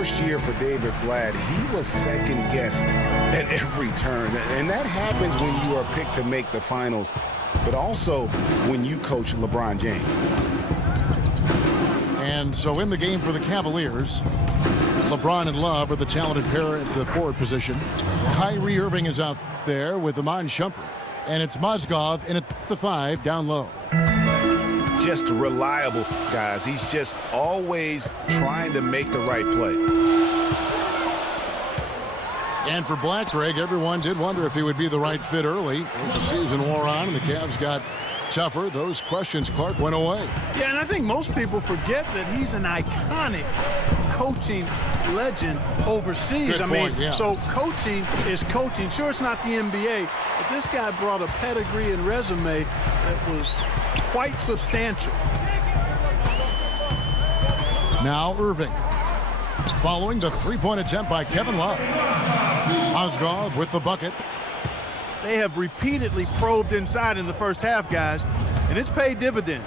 First year for David Blatt, he was second-guessed at every turn. And that happens when you are picked to make the finals, but also when you coach LeBron James. And so in the game for the Cavaliers, LeBron and Love are the talented pair at the forward position. Kyrie Irving is out there with Iman Shumpert. And it's Mozgov in at the 5 down low. Just reliable, guys. He's just always trying to make the right play. And for Black, Greg, everyone did wonder if he would be the right fit early. As the season wore on and the Cavs got tougher, those questions, Clark, went away. Yeah, and I think most people forget that he's an iconic coaching legend overseas. Good point, yeah. So coaching is coaching. Sure, it's not the NBA, but this guy brought a pedigree and resume that was quite substantial. Now Irving, following the three-point attempt by Kevin Love. Mozgov with the bucket. They have repeatedly probed inside in the first half, guys, and it's paid dividends.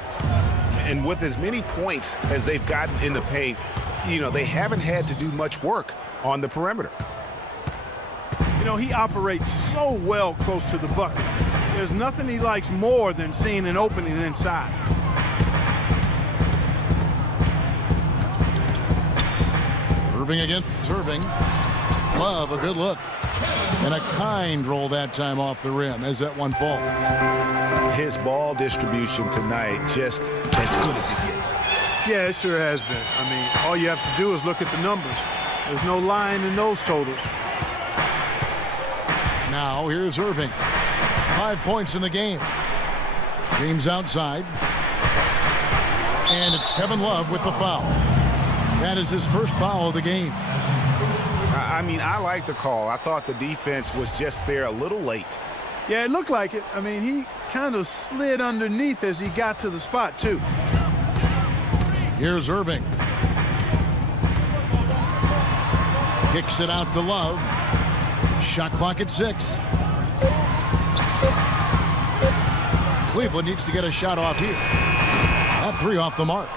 And with as many points as they've gotten in the paint, you know, they haven't had to do much work on the perimeter. You know, he operates so well close to the bucket. There's nothing he likes more than seeing an opening inside. Irving against Irving. Love, a good look. And a kind roll that time off the rim as that one falls. His ball distribution tonight just as good as it gets. Yeah, it sure has been. I mean, all you have to do is look at the numbers. There's no line in those totals. Now here's Irving. 5 points in the game. James outside. And it's Kevin Love with the foul. That is his first foul of the game. I mean, I like the call. I thought the defense was just there a little late. Yeah, it looked like it. I mean, he kind of slid underneath as he got to the spot, too. Here's Irving. Kicks it out to Love. Shot clock at 6. Cleveland needs to get a shot off here. That 3 off the mark.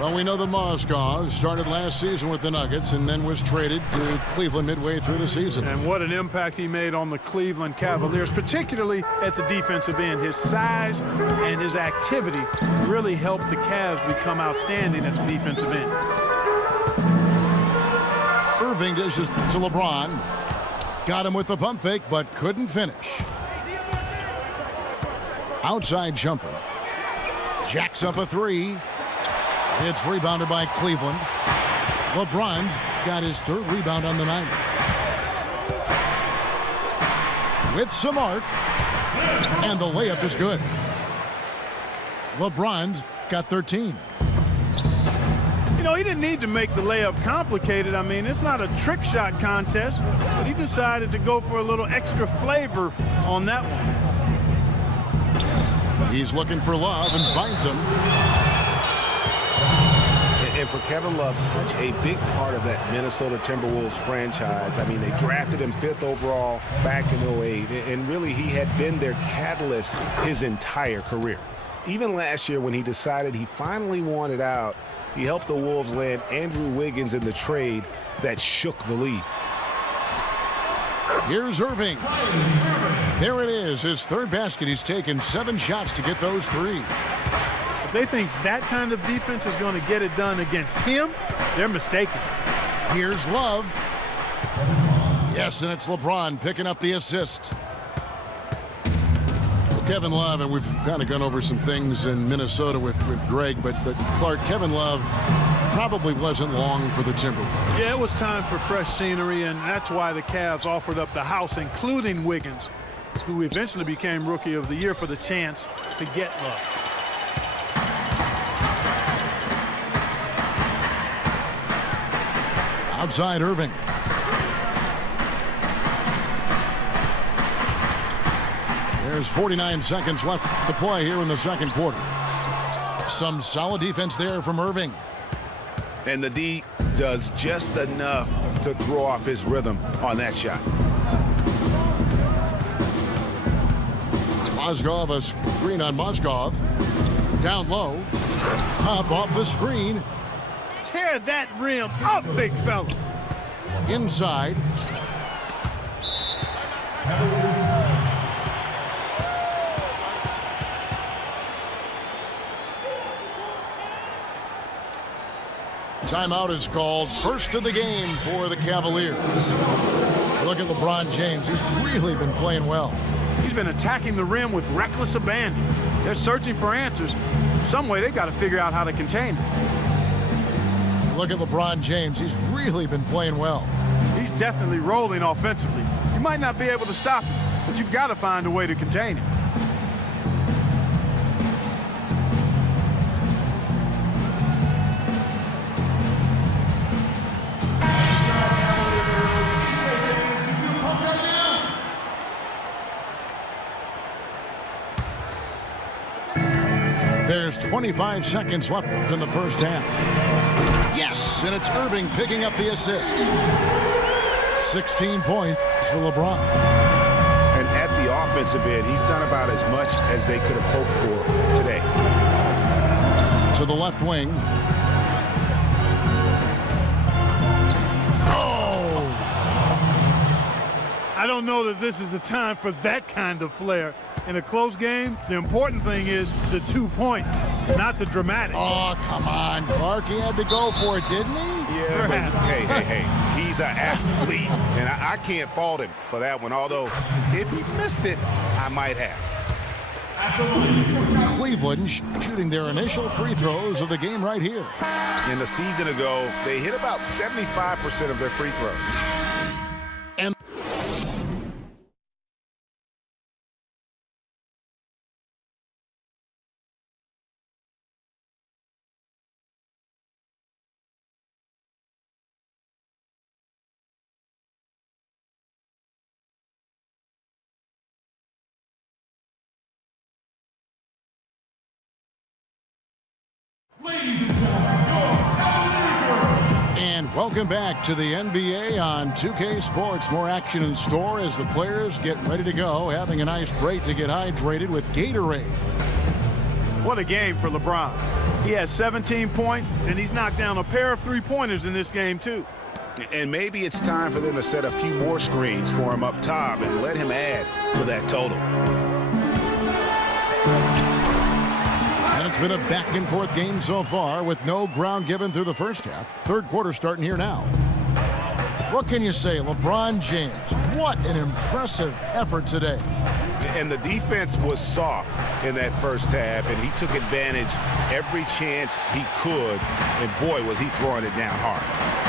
Well, we know that Mozgov started last season with the Nuggets and then was traded to Cleveland midway through the season. And what an impact he made on the Cleveland Cavaliers, particularly at the defensive end. His size and his activity really helped the Cavs become outstanding at the defensive end. Irving dishes to LeBron. Got him with the pump fake, but couldn't finish. Outside jumper. Jacks up a 3. It's rebounded by Cleveland. LeBron's got his 3rd rebound on the night. With some arc. And the layup is good. LeBron's got 13. You know, he didn't need to make the layup complicated. I mean, it's not a trick shot contest, but he decided to go for a little extra flavor on that one. He's looking for Love and finds him. And for Kevin Love, such a big part of that Minnesota Timberwolves franchise. I mean, they drafted him 5th overall back in 08, and really he had been their catalyst his entire career. Even last year when he decided he finally wanted out, he helped the Wolves land Andrew Wiggins in the trade that shook the league. Here's Irving. There it is, his 3rd basket. He's taken 7 shots to get those 3. If they think that kind of defense is going to get it done against him, they're mistaken. Here's Love. Yes, and it's LeBron picking up the assist. Kevin Love, and we've kind of gone over some things in Minnesota with Greg, but Clark, Kevin Love probably wasn't long for the Timberwolves. Yeah, it was time for fresh scenery, and that's why the Cavs offered up the house, including Wiggins, who eventually became Rookie of the Year, for the chance to get Love. Outside Irving. There's 49 seconds left to play here in the second quarter. Some solid defense there from Irving. And the D does just enough to throw off his rhythm on that shot. Mozgov, a screen on Mozgov. Down low. Up off the screen. Tear that rim up, big fella. Inside. Timeout is called. First of the game for the Cavaliers. Look at LeBron James. He's really been playing well. He's been attacking the rim with reckless abandon. They're searching for answers. Some way they've got to figure out how to contain it. Look at LeBron James. He's really been playing well. He's definitely rolling offensively. You might not be able to stop him, but you've got to find a way to contain him. There's 25 seconds left in the first half. Yes, and it's Irving picking up the assist. 16 points for LeBron. And at the offensive end, he's done about as much as they could have hoped for today. To the left wing. Oh! I don't know that this is the time for that kind of flair. In a close game, the important thing is the 2 points, not the dramatic. Oh, come on, Clark. He had to go for it, didn't he? Yeah, but hey. He's an athlete, and I can't fault him for that one. Although, if he missed it, I might have. Cleveland shooting their initial free throws of the game right here. And a season ago, they hit about 75% of their free throws. And welcome back to the NBA on 2K Sports. More action in store as the players get ready to go, having a nice break to get hydrated with Gatorade. What a game for LeBron. He has 17 points, and he's knocked down a pair of three-pointers in this game, too. And maybe it's time for them to set a few more screens for him up top and let him add to that total. And it's been a back-and-forth game so far with no ground given through the first half. Third quarter starting here now. What can you say, LeBron James? What an impressive effort today. And the defense was soft in that first half, and he took advantage every chance he could. And boy, was he throwing it down hard.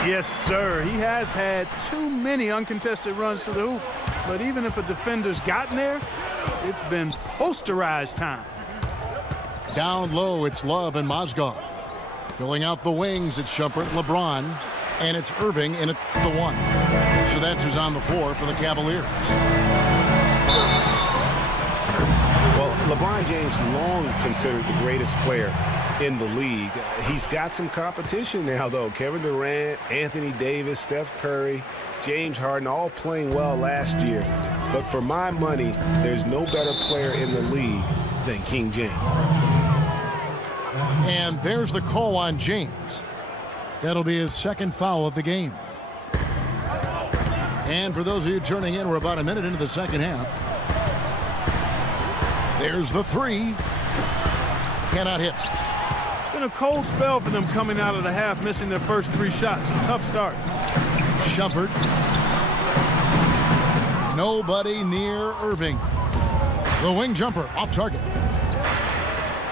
Yes, sir. He has had too many uncontested runs to the hoop. But even if a defender's gotten there, it's been posterized time. Down low, it's Love and Mozgov. Filling out the wings, it's Shumpert, LeBron, and it's Irving in at the one. So that's who's on the floor for the Cavaliers. Well, LeBron James long considered the greatest player in the league. He's got some competition now, though. Kevin Durant, Anthony Davis, Steph Curry, James Harden, all playing well last year. But for my money, there's no better player in the league than King James. And there's the call on James. That'll be his second foul of the game. And for those of you turning in, we're about a minute into the second half. There's the three. Cannot hit. Been a cold spell for them coming out of the half, missing their first three shots. A tough start. Shumpert. Nobody near Irving. The wing jumper off target.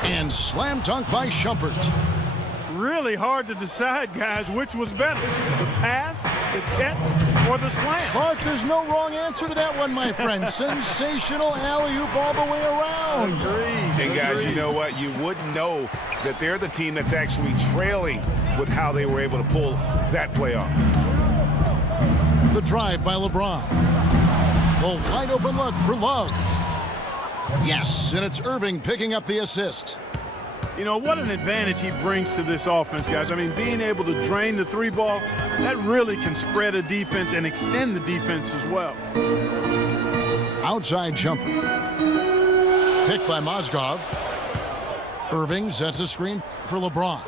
And slam dunk by Shumpert. Really hard to decide, guys, which was better. The pass, the catch, or the slam. Clark, there's no wrong answer to that one, my friend. Sensational alley-oop all the way around. Agreed. And guys, you know what? You wouldn't know that they're the team that's actually trailing with how they were able to pull that play off. The drive by LeBron. The wide open look for Love. Yes, and it's Irving picking up the assist. You know, what an advantage he brings to this offense, guys. I mean, being able to drain the three ball, that really can spread a defense and extend the defense as well. Outside jumper. Picked by Mozgov. Irving sets a screen for LeBron.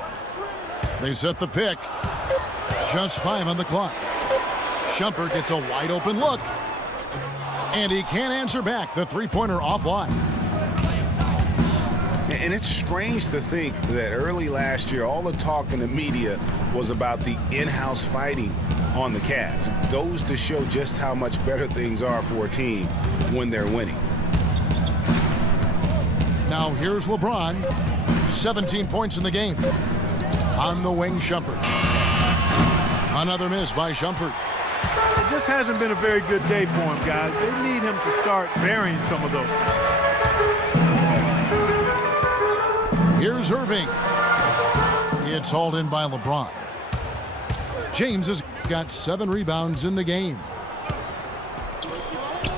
They set the pick. Just 5 on the clock. Shumpert gets a wide open look. And he can't answer back. The three-pointer offline. And it's strange to think that early last year, all the talk in the media was about the in-house fighting on the Cavs. It goes to show just how much better things are for a team when they're winning. Now here's LeBron. 17 points in the game. On the wing, Shumpert. Another miss by Shumpert. It just hasn't been a very good day for him, guys. They need him to start burying some of those. Here's Irving. It's hauled in by LeBron. James has got 7 rebounds in the game.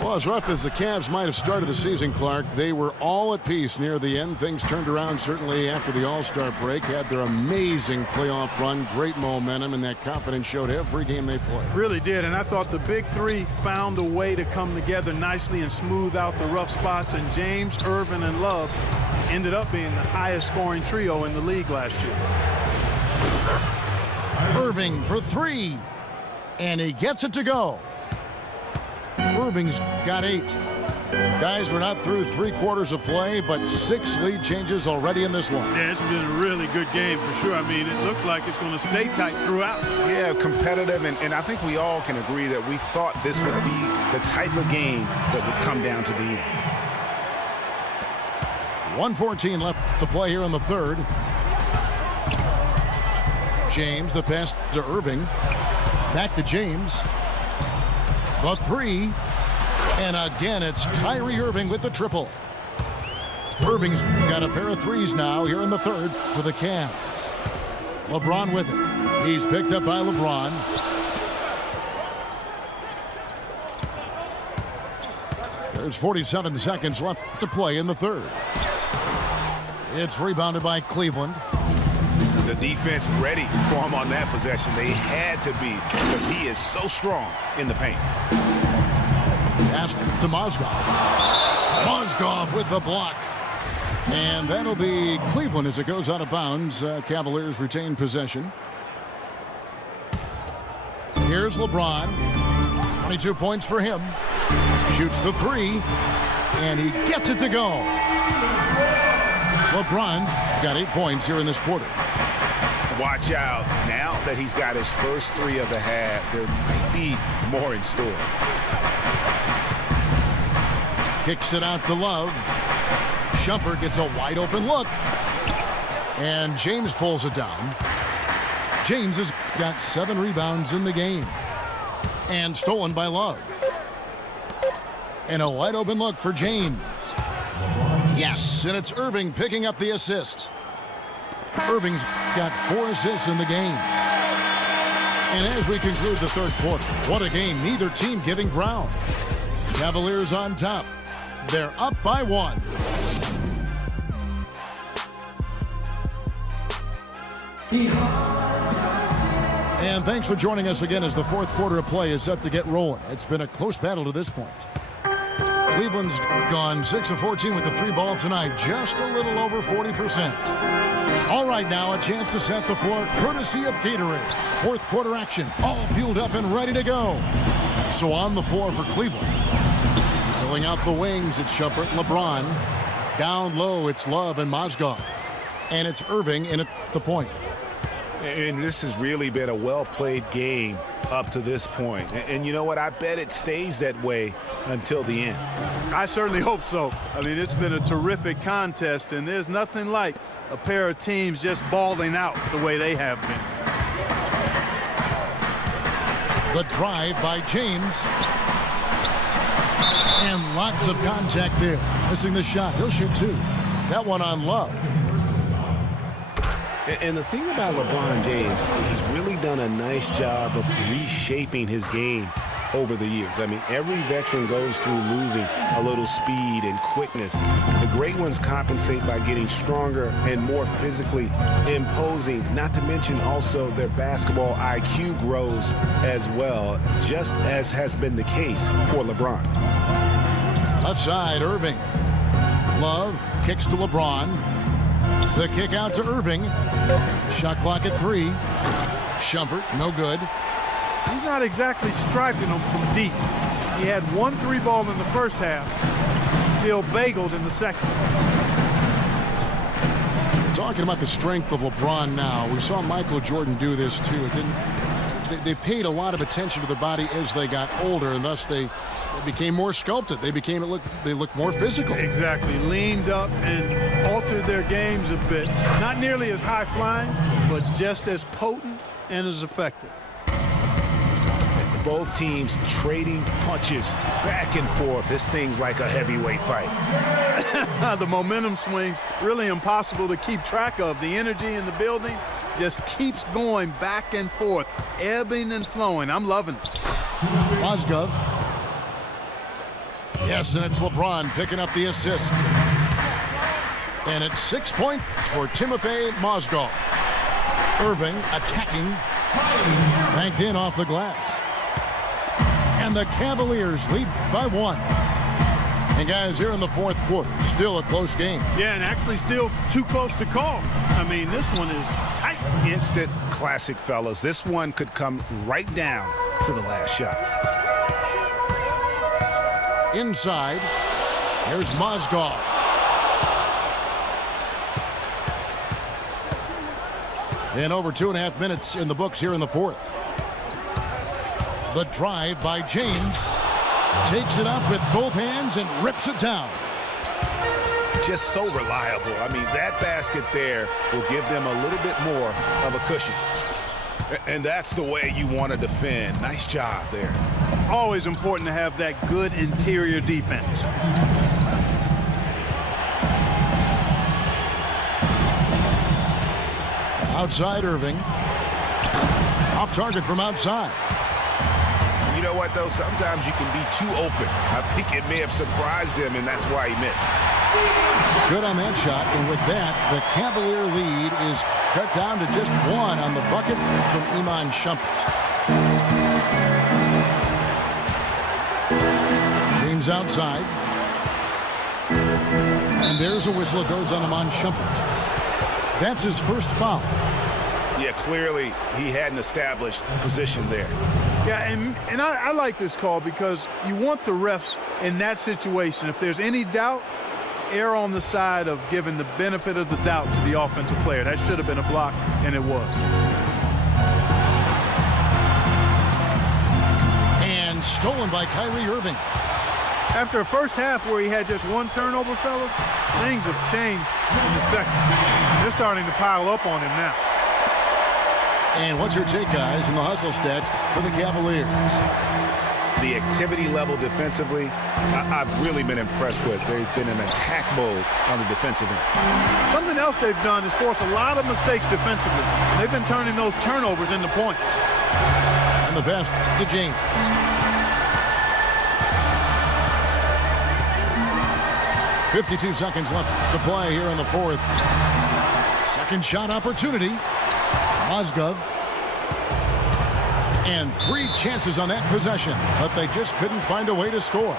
Well, as rough as the Cavs might have started the season, Clark, they were all at peace near the end. Things turned around certainly after the All-Star break. Had their amazing playoff run, great momentum, and that confidence showed every game they played. Really did, and I thought the big three found a way to come together nicely and smooth out the rough spots, and James, Irvin, and Love ended up being the highest scoring trio in the league last year. Irving for 3, and he gets it to go. Irving's got 8. Guys, we're not through 3/4 of play, but 6 lead changes already in this one. Yeah, it's been a really good game for sure. I mean, it looks like it's going to stay tight throughout. Yeah, competitive, and I think we all can agree that we thought this would be the type of game that would come down to the end. 1:14 left to play here in the third. James, the pass to Irving. Back to James. The 3. And again, it's Kyrie Irving with the triple. Irving's got a pair of 3s now here in the third for the Cavs. LeBron with it. He's picked up by LeBron. There's 47 seconds left to play in the third. It's rebounded by Cleveland. The defense ready for him on that possession. They had to be because he is so strong in the paint. Pass to Mozgov. Mozgov with the block. And that'll be Cleveland as it goes out of bounds. Cavaliers retain possession. Here's LeBron. 22 points for him. Shoots the 3. And he gets it to go. LeBron's got 8 points here in this quarter. Watch out. Now that he's got his first 3 of the half, there might be more in store. Kicks it out to Love. Shumpert gets a wide open look. And James pulls it down. James has got 7 rebounds in the game. And stolen by Love. And a wide open look for James. Yes, and it's Irving picking up the assist. Irving's got 4 assists in the game. And as we conclude the third quarter, what a game, neither team giving ground. Cavaliers on top. They're up by 1. And thanks for joining us again as the fourth quarter of play is set to get rolling. It's been a close battle to this point. Cleveland's gone 6 of 14 with the 3 ball tonight, just a little over 40%. All right, now a chance to set the floor courtesy of Gatorade. Fourth quarter action, all fueled up and ready to go. So on the floor for Cleveland. Filling out the wings, it's Shumpert and LeBron. Down low, it's Love and Mozgov. And it's Irving in at the point. And this has really been a well-played game up to this point. And you know what? I bet it stays that way until the end. I certainly hope so. I mean, it's been a terrific contest, and there's nothing like a pair of teams just balling out the way they have been. The drive by James. And lots of contact there. Missing the shot. He'll shoot 2. That one on Love. And the thing about LeBron James, he's really done a nice job of reshaping his game over the years. I mean, every veteran goes through losing a little speed and quickness. The great ones compensate by getting stronger and more physically imposing, not to mention also their basketball IQ grows as well, just as has been the case for LeBron. Left side, Irving. Love kicks to LeBron. The kick out to Irving. Shot clock at 3. Shumpert, no good. He's not exactly striking them from deep. He had 1 3-ball in the first half. Still bagels in the second. Talking about the strength of LeBron now, we saw Michael Jordan do this too. They paid a lot of attention to their body as they got older, and thus they became more sculpted. They looked more physical. Exactly. Leaned up and altered their games a bit. Not nearly as high flying, but just as potent and as effective. Both teams trading punches back and forth. This thing's like a heavyweight fight. The momentum swings really impossible to keep track of. The energy in the building just keeps going back and forth, ebbing and flowing. I'm loving it. Mozgov. Yes, and it's LeBron picking up the assist. And it's 6 points for Timofey Mozgov. Irving attacking. Banked in off the glass. And the Cavaliers lead by 1. And guys, here in the fourth quarter, still a close game. Yeah, and actually still too close to call. I mean, this one is tight. Instant classic, fellas. This one could come right down to the last shot. Inside, here's Mozgov. And over 2.5 minutes in the books here in the fourth. The drive by James. Takes it up with both hands and rips it down. Just so reliable. I mean, that basket there will give them a little bit more of a cushion. And that's the way you want to defend. Nice job there. Always important to have that good interior defense. Outside Irving. Off target from outside. You know what, though? Sometimes you can be too open. I think it may have surprised him, and that's why he missed. Good on that shot, and with that, the Cavalier lead is cut down to just 1 on the bucket from Iman Shumpert. James outside. And there's a whistle. It goes on Iman Shumpert. That's his first foul. Yeah, clearly he hadn't established position there. Yeah, and I like this call because you want the refs in that situation. If there's any doubt, err on the side of giving the benefit of the doubt to the offensive player. That should have been a block, and it was. And stolen by Kyrie Irving. After a first half where he had just 1 turnover, fellas, things have changed in the second. They're starting to pile up on him now. And what's your take, guys, in the hustle stats for the Cavaliers? The activity level defensively, I've really been impressed with. They've been in attack mode on the defensive end. Something else they've done is force a lot of mistakes defensively. They've been turning those turnovers into points. And the pass to James. .52 seconds left to play here in the fourth. Second shot opportunity. Mozgov. And 3 chances on that possession, but they just couldn't find a way to score.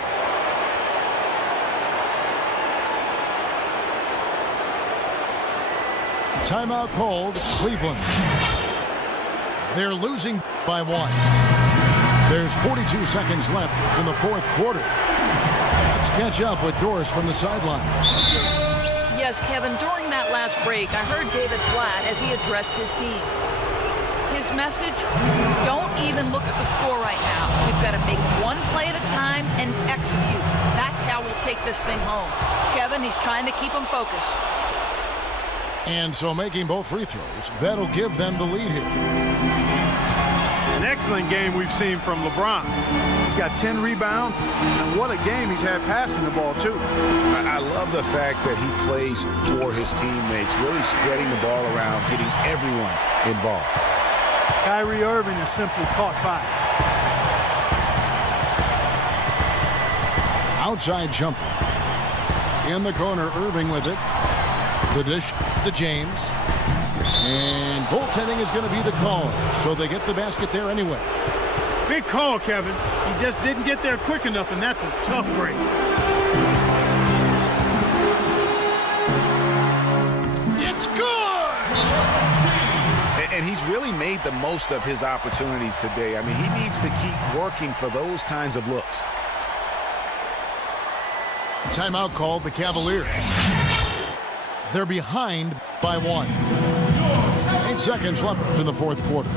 Timeout called, Cleveland. They're losing by 1. There's 42 seconds left in the fourth quarter. Let's catch up with Doris from the sideline. Yes, Kevin, during that last break, I heard David Blatt as he addressed his team. His message, don't even look at the score right now. We've got to make 1 play at a time and execute. That's how we'll take this thing home. Kevin, he's trying to keep them focused. And so making both free throws, that'll give them the lead here. An excellent game we've seen from LeBron. He's got 10 rebounds, and what a game he's had passing the ball, too. I love the fact that he plays for his teammates, really spreading the ball around, getting everyone involved. Kyrie Irving has simply caught fire. Outside jumper. In the corner, Irving with it. The dish to James. And goaltending is going to be the call, so they get the basket there anyway. Big call, Kevin. He just didn't get there quick enough, and that's a tough break. It's And he's really made the most of his opportunities today. I mean, he needs to keep working for those kinds of looks. Timeout called the Cavaliers. They're behind by 1. 8 seconds left in the fourth quarter.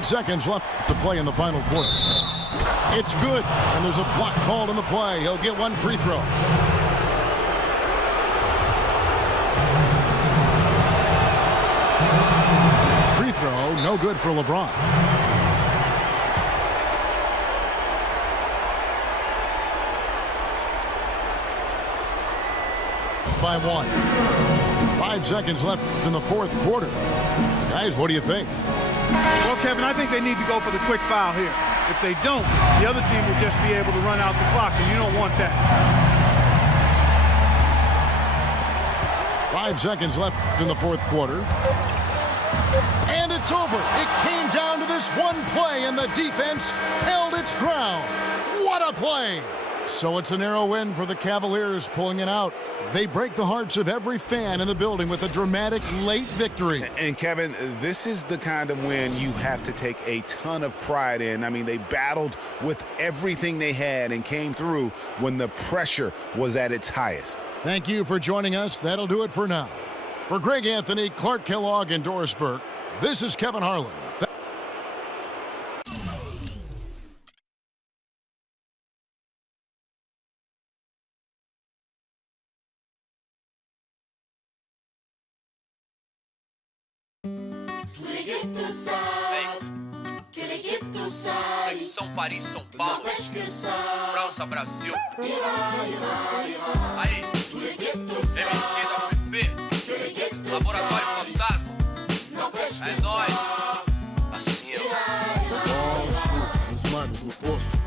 Seconds left to play in the final quarter. It's good, and there's a block called on the play. He'll get 1 free throw. Free throw, no good for LeBron. By 1. 5 seconds left in the fourth quarter. Guys, what do you think? Well, Kevin, I think they need to go for the quick foul here. If they don't, the other team will just be able to run out the clock, and you don't want that. 5 seconds left in the fourth quarter. And it's over. It came down to this one play, and the defense held its ground. What a play! So it's a narrow win for the Cavaliers, pulling it out. They break the hearts of every fan in the building with a dramatic late victory. And Kevin, this is the kind of win you have to take a ton of pride in. I mean, they battled with everything they had and came through when the pressure was at its highest. Thank you for joining us. That'll do it for now. For Greg Anthony, Clark Kellogg, and Doris Burke, this is Kevin Harlan. São Paris, São Paulo, França, Brasil. Aí, MSQ, Laboratório Fantasma. É nóis. Assim, Os manos no posto,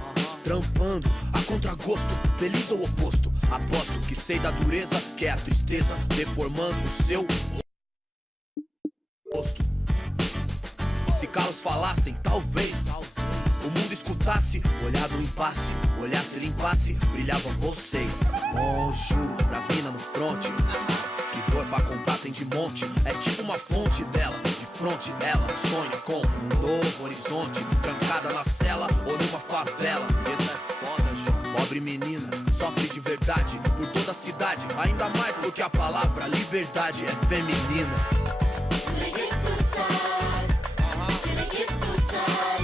trampando a contragosto, feliz ou oposto. Aposto que sei da dureza, que é a tristeza, deformando o seu rosto. Se calos falassem, talvez o mundo escutasse, olhar no impasse, olhasse, limpasse, brilhavam vocês. Juro, pras minas no fronte, que dor pra contar tem de monte. É tipo uma fonte dela, de fronte ela sonha com um novo horizonte, trancada na cela ou numa favela. Medo é foda, João. Pobre menina, sofre de verdade por toda a cidade, ainda mais porque a palavra liberdade é feminina.